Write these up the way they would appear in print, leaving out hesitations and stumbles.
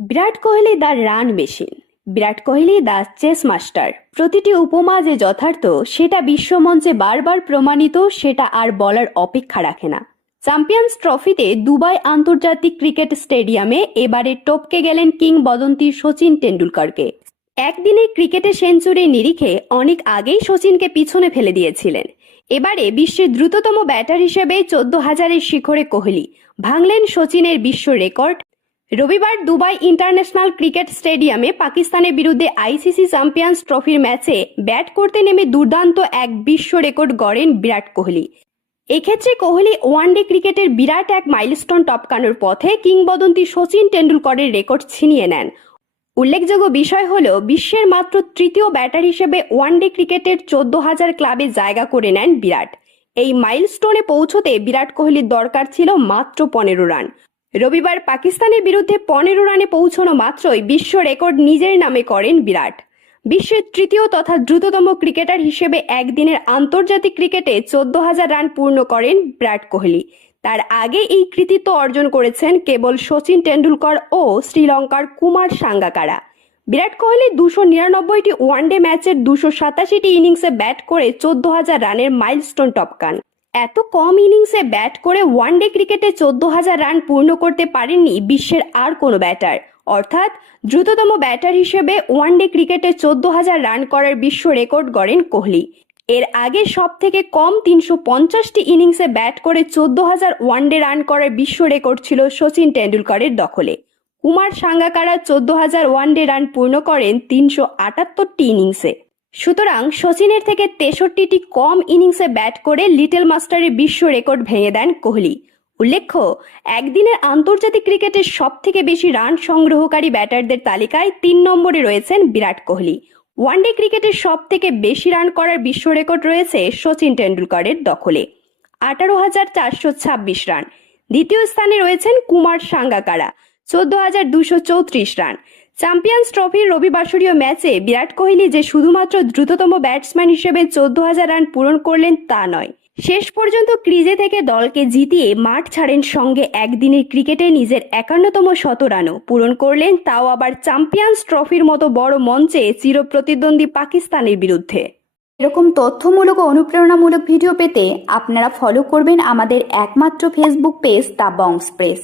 Virat Kohli the run machine, Virat Kohli the chase master. প্রতিটি উপমা যে যথার্থ সেটা বিশ্বমঞ্চে বারবার প্রমাণিত, সেটা আর বলার অপেক্ষা রাখে না। চ্যাম্পিয়ন্স ট্রফিতে দুবাই আন্তর্জাতিক ক্রিকেট স্টেডিয়ামে এবারে টপকে গেলেন কিংবদন্তি সচিন টেন্ডুলকারকে। একদিনের ক্রিকেটে সেঞ্চুরির নিরিখে অনেক আগেই সচিনকে পিছনে ফেলে দিয়েছিলেন। এবারে বিশ্বের দ্রুততম ব্যাটার হিসেবে 14,000-এর শিখরে কোহলি ভাঙলেন সচিনের বিশ্ব রেকর্ড। রবিবার দুবাই ইন্টারন্যাশনাল ক্রিকেট স্টেডিয়ামে পাকিস্তানের বিরুদ্ধে আইসিসি চ্যাম্পিয়ন্স ট্রফির ম্যাচে ব্যাট করতে নেমে দুর্দান্ত এক বিশ্ব রেকর্ড গড়েন বিরাট কোহলি। এক্ষেত্রে কোহলি ওয়ানডে ক্রিকেটের বিরাট এক মাইলস্টোন টপকানোর পথে কিংবদন্তি সচিন টেন্ডুলকরের রেকর্ড ছিনিয়ে নেন। উল্লেখযোগ্য বিষয় হল বিশ্বের মাত্র তৃতীয় ব্যাটার হিসেবে ওয়ানডে ক্রিকেটের 14,000 ক্লাবে জায়গা করে নেন বিরাট। এই মাইলস্টোনে পৌঁছতে বিরাট কোহলির দরকার ছিল মাত্র 15 রান। রবিবার পাকিস্তানের বিরুদ্ধে 15 রানে পৌঁছানো মাত্রই বিশ্ব রেকর্ড নিজের নামে করেন বিরাট। বিশ্বের তৃতীয় তথা দ্রুততম ক্রিকেটার হিসেবে একদিনের আন্তর্জাতিক ক্রিকেটে 14,000 রান পূর্ণ করেন বিরাট কোহলি। তার আগে এই কৃতিত্ব অর্জন করেছেন কেবল সচিন টেন্ডুলকর ও শ্রীলঙ্কার কুমার সাঙ্গাকারা। বিরাট কোহলি 299টি ওয়ানডে ম্যাচের 287টি ইনিংসে ব্যাট করে 14,000 রানের মাইলস্টোন টপকান। এত কম ইনিংসে ব্যাট করে ওয়ানডে ক্রিকেটে 14,000 রান পূর্ণ করতে পারেননি বিশ্বের আর কোনো ব্যাটার, অর্থাৎ দ্রুততম ব্যাটার হিসেবে ওয়ানডে ক্রিকেটে 14,000 রান করার বিশ্ব রেকর্ড গড়েন কোহলি। এর আগে সব থেকে কম 350টি ইনিংসে ব্যাট করে 14,000 ওয়ানডে রান করার বিশ্ব রেকর্ড ছিল সচিন টেন্ডুলকরের দখলে। কুমার সাঙ্গাকারা 14,000 ওয়ানডে রান পূর্ণ করেন 378টি ইনিংসে। সুতরাং সচিনের থেকে 63টি কম ইনিংসে ব্যাট করে লিটল মাস্টারের বিশ্ব রেকর্ড ভেঙে দেন কোহলি। উল্লেখ্য, একদিনের আন্তর্জাতিক ক্রিকেটের সব থেকে বেশি রান সংগ্রহকারী ব্যাটারদের তালিকায় 3 নম্বরে রয়েছেন বিরাট কোহলি। ওয়ানডে ক্রিকেটের সব থেকে বেশি রান করার বিশ্ব রেকর্ড রয়েছে সচিন টেন্ডুলকরের দখলে, 18,426 রান। দ্বিতীয় স্থানে রয়েছেন কুমার সাঙ্গাকারা, 14,234 রান। চ্যাম্পিয়ন্স ট্রফির রবিবাসরীয় ম্যাচে বিরাট কোহলি যে শুধুমাত্র দ্রুততম ব্যাটসম্যান হিসেবে 14,000 রান পূরণ করলেন তা নয়, শেষ পর্যন্ত ক্রিজে থেকে দলকে জিতিয়ে মাঠ ছাড়েন, সঙ্গে একদিনের ক্রিকেটে নিজের 51তম শতরানও পূরণ করলেন, তাও আবার চ্যাম্পিয়ন্স ট্রফির মতো বড় মঞ্চে চিরপ্রতিদ্বন্দ্বী পাকিস্তানের বিরুদ্ধে। এরকম তথ্যমূলক ও অনুপ্রেরণামূলক ভিডিও পেতে আপনারা ফলো করবেন আমাদের একমাত্র ফেসবুক পেজ দ্য বংশ প্রেস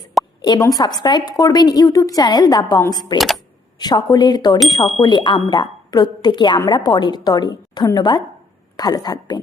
এবং সাবস্ক্রাইব করবেন ইউটিউব চ্যানেল দ্য বংশ প্রেস। সকলের তরে সকলে আমরা, প্রত্যেকে আমরা পরের তরে। ধন্যবাদ, ভালো থাকবেন।